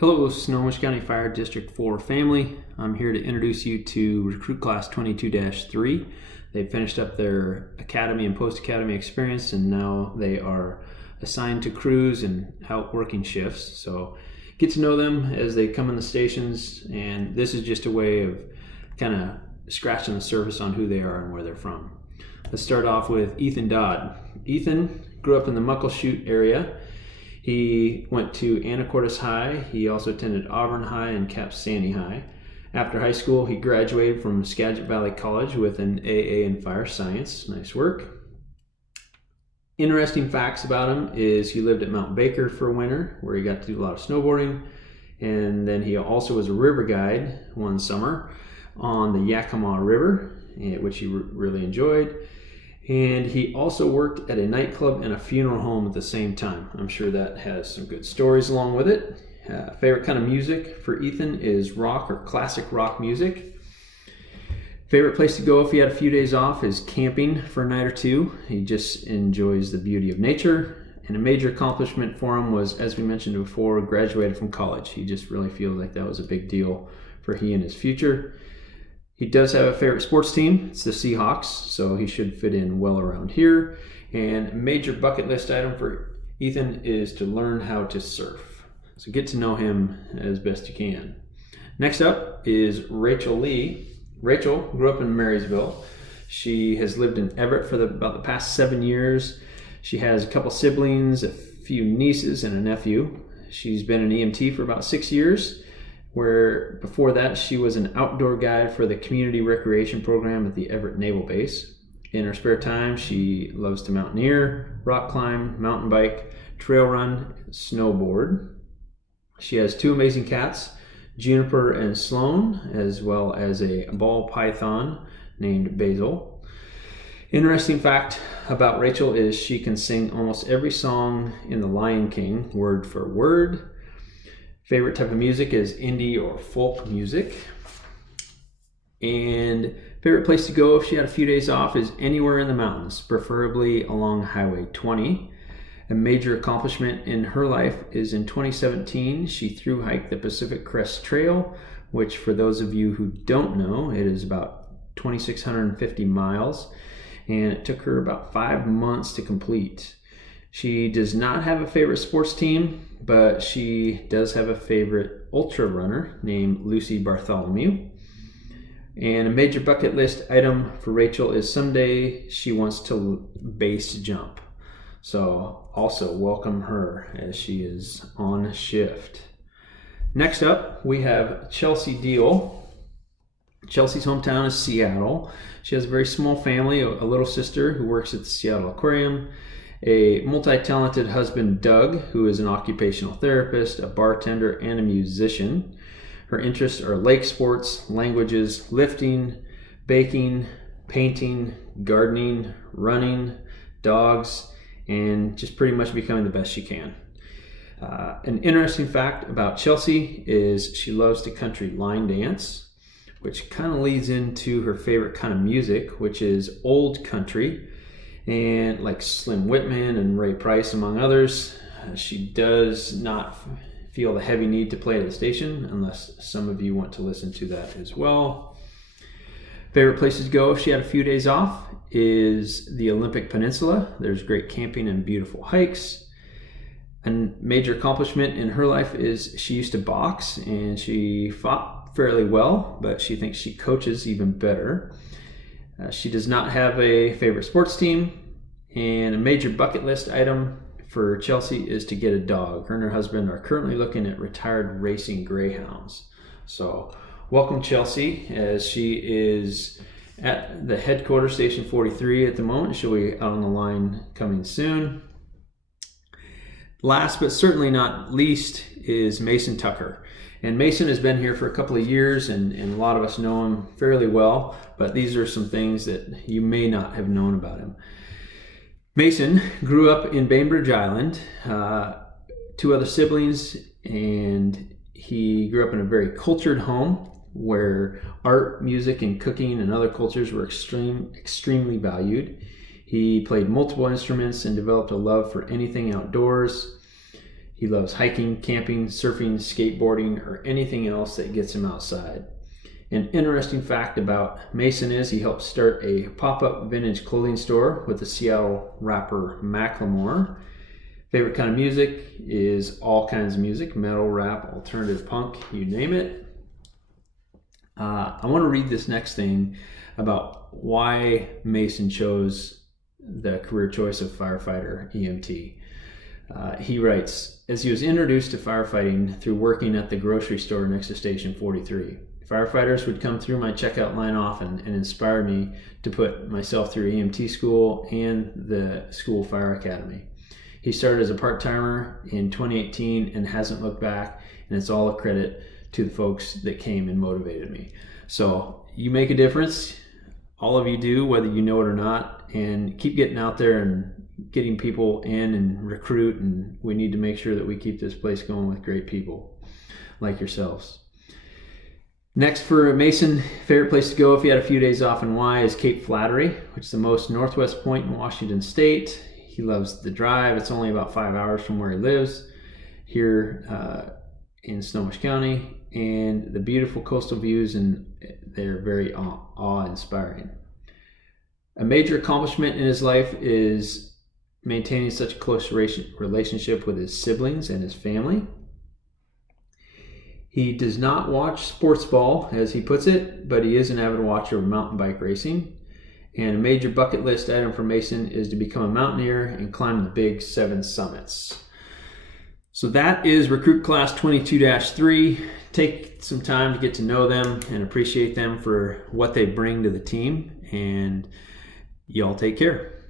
Hello, Snohomish County Fire District 4 family. I'm here to introduce you to Recruit Class 22-3. They've finished up their academy and post-academy experience, and now they are assigned to crews and out working shifts. So get to know them as they come in the stations, and this is just a way of kind of scratching the surface on who they are and where they're from. Let's start off with Ethan Dodd. Ethan grew up in the Muckleshoot area. He went to Anacortes High. He also attended Auburn High and Cap Sandy High. After high school, he graduated from Skagit Valley College with an AA in fire science. Nice work. Interesting facts about him is he lived at Mount Baker for a winter, where he got to do a lot of snowboarding. And then he also was a river guide one summer on the Yakima River, which he really enjoyed. And he also worked at a nightclub and a funeral home at the same time. I'm sure that has some good stories along with it. Favorite kind of music for Ethan is rock or classic rock music. Favorite place to go if he had a few days off is camping for a night or two. He just enjoys the beauty of nature. And a major accomplishment for him was, as we mentioned before, graduated from college. He just really feels like that was a big deal for he and his future. He does have a favorite sports team. It's the Seahawks, so he should fit in well around here. And a major bucket list item for Ethan is to learn how to surf. So get to know him as best you can. Next up is Rachel Lee. Rachel grew up in Marysville. She has lived in Everett for about the past 7 years. She has a couple siblings, a few nieces, and a nephew. She's been an EMT for about 6 years, where before that she was an outdoor guide for the community recreation program at the Everett Naval Base. In her spare time, she loves to mountaineer, rock climb, mountain bike, trail run, snowboard. She has 2 amazing cats, Juniper and Sloan, as well as a ball python named Basil. Interesting fact about Rachel is she can sing almost every song in The Lion King, word for word. Favorite type of music is indie or folk music. And favorite place to go if she had a few days off is anywhere in the mountains, preferably along Highway 20. A major accomplishment in her life is in 2017, she thru-hiked the Pacific Crest Trail, which for those of you who don't know, it is about 2,650 miles, and it took her about 5 months to complete. She does not have a favorite sports team, but she does have a favorite ultra runner named Lucy Bartholomew. And a major bucket list item for Rachel is someday she wants to base jump. So also welcome her as she is on shift. Next up, we have Chelsea Deal. Chelsea's hometown is Seattle. She has a very small family, a little sister who works at the Seattle Aquarium, a multi-talented husband, Doug, who is an occupational therapist, a bartender, and a musician. Her interests are lake sports, languages, lifting, baking, painting, gardening, running, dogs, and just pretty much becoming the best she can. An interesting fact about Chelsea is she loves to country line dance, which kind of leads into her favorite kind of music, which is old country, and like Slim Whitman and Ray Price, among others. She does not feel the heavy need to play at the station unless some of you want to listen to that as well. Favorite places to go if she had a few days off is the Olympic Peninsula. There's great camping and beautiful hikes. A major accomplishment in her life is she used to box and she fought fairly well, but she thinks she coaches even better. She does not have a favorite sports team, and a major bucket list item for Chelsea is to get a dog. Her and her husband are currently looking at retired racing greyhounds. So welcome Chelsea, as she is at the headquarters, Station 43 at the moment. She'll be out on the line coming soon. Last but certainly not least is Mason Tucker. And Mason has been here for a couple of years, and a lot of us know him fairly well, but these are some things that you may not have known about him. Mason grew up in Bainbridge Island, 2 other siblings, and he grew up in a very cultured home where art, music, and cooking and other cultures were extremely valued. He played multiple instruments and developed a love for anything outdoors. He loves hiking, camping, surfing, skateboarding, or anything else that gets him outside. An interesting fact about Mason is he helped start a pop-up vintage clothing store with the Seattle rapper Macklemore. Favorite kind of music is all kinds of music: metal, rap, alternative, punk, you name it. I want to read this next thing about why Mason chose the career choice of firefighter EMT. He writes, as he was introduced to firefighting through working at the grocery store next to Station 43. Firefighters would come through my checkout line often and inspire me to put myself through EMT school and the school fire academy. He started as a part-timer in 2018 and hasn't looked back, and it's all a credit to the folks that came and motivated me. So you make a difference. All of you do, whether you know it or not, and keep getting out there and getting people in and recruit, and we need to make sure that we keep this place going with great people like yourselves. Next for Mason, favorite place to go if he had a few days off and why is Cape Flattery, which is the most northwest point in Washington State. He loves the drive. It's only about 5 hours from where he lives here in Snohomish County, and the beautiful coastal views, and they're very awe-inspiring. A major accomplishment in his life is maintaining such a close relationship with his siblings and his family. He does not watch sports ball, as he puts it, but he is an avid watcher of mountain bike racing. And a major bucket list item for Mason is to become a mountaineer and climb the big 7 summits. So that is Recruit Class 22-3. Take some time to get to know them and appreciate them for what they bring to the team. And y'all take care.